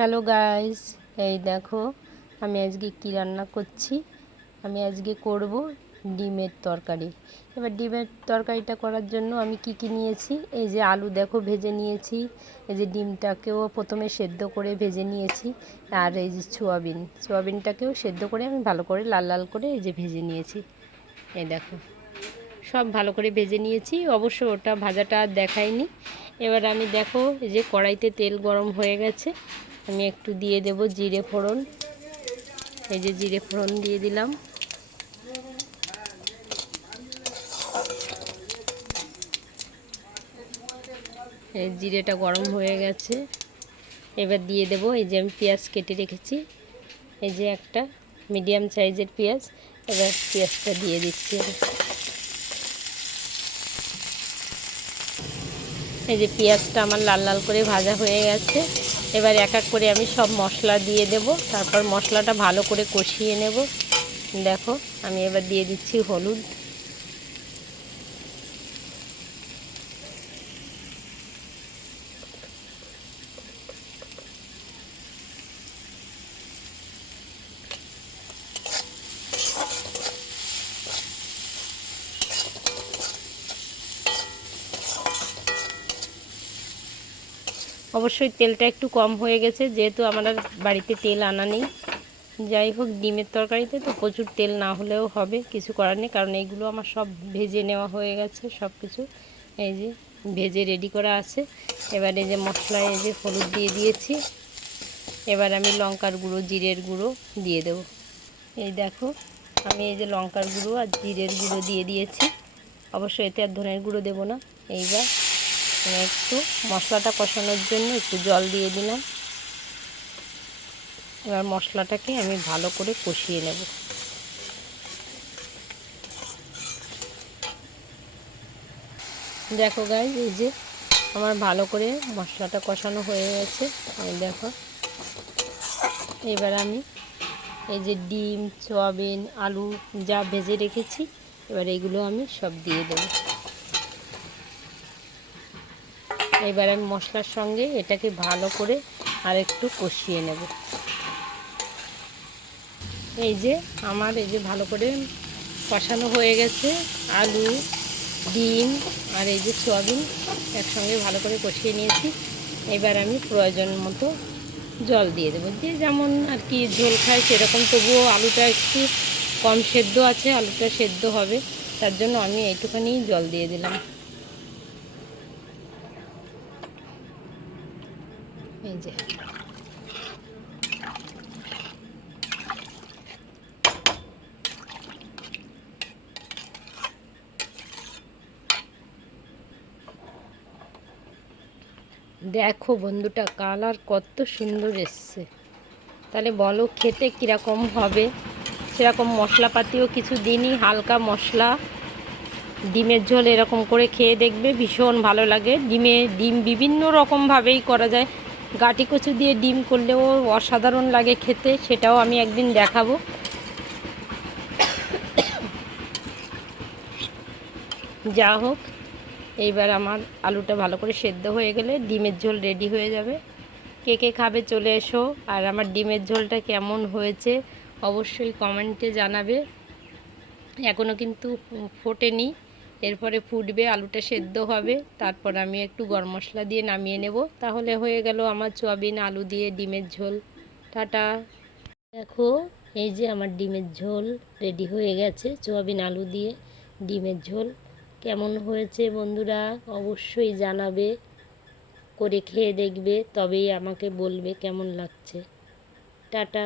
Hello guys, এই দেখো আমি আজকে কি রান্না করছি। আমি আজকে করব ডিমের তরকারি। এবার ডিমের তরকারিটা করার জন্য আমি কি নিয়েছি, এই যে আলু দেখো ভেজে নিয়েছি, এই যে ডিমটাকেও প্রথমে সেদ্ধ করে ভেজে নিয়েছি, আর এই যে সোয়াবিনটাকেও সেদ্ধ করে আমি ভালো করে লাল লাল করে এই যে ভেজে নিয়েছি। এই দেখো সব ভালো করে ভেজে নিয়েছি, অবশ্য ওটা ভাজাটা আর দেখাইনি। এবার আমি দেখো এই যে কড়াইতে তেল গরম হয়ে গেছে, আমি একটু দিয়ে দেব জিরে ফোড়ন। এই যে জিরে ফোড়ন দিয়ে দিলাম। এই জিরেটা গরম হয়ে গেছে, এবার দিয়ে দেব এই যে আমি পেঁয়াজ কেটে রেখেছি, এই যে একটা মিডিয়াম সাইজের পেঁয়াজ। এবার পেঁয়াজটা দিয়ে দিচ্ছি। এই যে পেঁয়াজটা আমার লাল লাল করে ভাজা হয়ে গেছে। এবার এক এক করে আমি সব মশলা দিয়ে দেব, তারপর মশলাটা ভালো করে কষিয়ে নেব। দেখো আমি এবার দিয়ে দিচ্ছি হলুদ, অবশ্যই তেলটা একটু কম হয়ে গেছে, যেহেতু আমার বাড়িতে তেল আনা নেই। যাই হোক, ডিমের তরকারিতে তো প্রচুর তেল না হলেও হবে, কিছু করার নেই, কারণ এইগুলো আমার সব ভেজে নেওয়া হয়ে গেছে। সব কিছু এই যে ভেজে রেডি করা আছে। এবার এই যে মশলায় এই যে হলুদ দিয়ে দিয়েছি। এবার আমি লঙ্কার গুঁড়ো, জিরের গুঁড়ো দিয়ে দেব। এই দেখো আমি এই যে লঙ্কার গুঁড়ো আর জিরের গুঁড়ো দিয়ে দিয়েছি। অবশ্যই এতে আর ধনের গুঁড়ো দেবো না। এইবার একটু মশলাটা কষানোর জন্য একটু জল দিয়ে দিলাম। এবার মশলাটাকে আমি ভালো করে কষিয়ে নেব। দেখো গাইস, এই যে আমার ভালো করে মশলাটা কষানো হয়ে গেছে। এই দেখো এবার আমি এই যে ডিম, সয়াবিন, আলু যা ভেজে রেখেছি, এবার এইগুলো আমি সব দিয়ে দেব। এবার আমি মশলার সঙ্গে এটাকে ভালো করে আর একটু কষিয়ে নেব। এই যে আমার এই যে ভালো করে কষানো হয়ে গেছে, আলু, ডিম আর এই যে সয়াবিন একসঙ্গে ভালো করে কষিয়ে নিয়েছি। এবার আমি প্রয়োজন মতো জল দিয়ে দেবো, যে যেমন আর কি ঝোল খায় সেরকম। তবুও আলুটা একটু কম সেদ্ধ আছে, আলুটা সেদ্ধ হবে, তার জন্য আমি এইটুখানি জল দিয়ে দিলাম। এই যে দেখো বন্ধুটা, কালার কত সুন্দর এসছে। তাহলে বলো খেতে কীরকম হবে। সেরকম মশলাপাতিও কিছু দিনই, হালকা মশলা, ডিমের ঝোল এরকম করে খেয়ে দেখবে, ভীষণ ভালো লাগে। ডিম বিভিন্ন রকমভাবেই করা যায়। গাটি কচু দিয়ে ডিম করলেও অসাধারণ লাগে খেতে, সেটাও আমি একদিন দেখাবো। যা হোক, এইবার আমার আলুটা ভালো করে সেদ্ধ হয়ে গেলে ডিমের ঝোল রেডি হয়ে যাবে। কে কে খাবে চলে এসো। আর আমার ডিমের ঝোলটা কেমন হয়েছে অবশ্যই কমেন্টে জানাবে। এখনও কিন্তু ফোটেনি, এরপরে ফুটবে, আলুটা সেদ্ধ হবে, তারপর আমি একটু গরম মশলা দিয়ে নামিয়ে নেব। তাহলে হয়ে গেল আমার সয়াবিন আলু দিয়ে ডিমের ঝোল। টাটা। দেখো এই যে আমার ডিমের ঝোল রেডি হয়ে গেছে, সয়াবিন আলু দিয়ে ডিমের ঝোল। কেমন হয়েছে বন্ধুরা অবশ্যই জানাবে, করে খেয়ে দেখবে, তবেই আমাকে বলবে কেমন লাগছে। টাটা।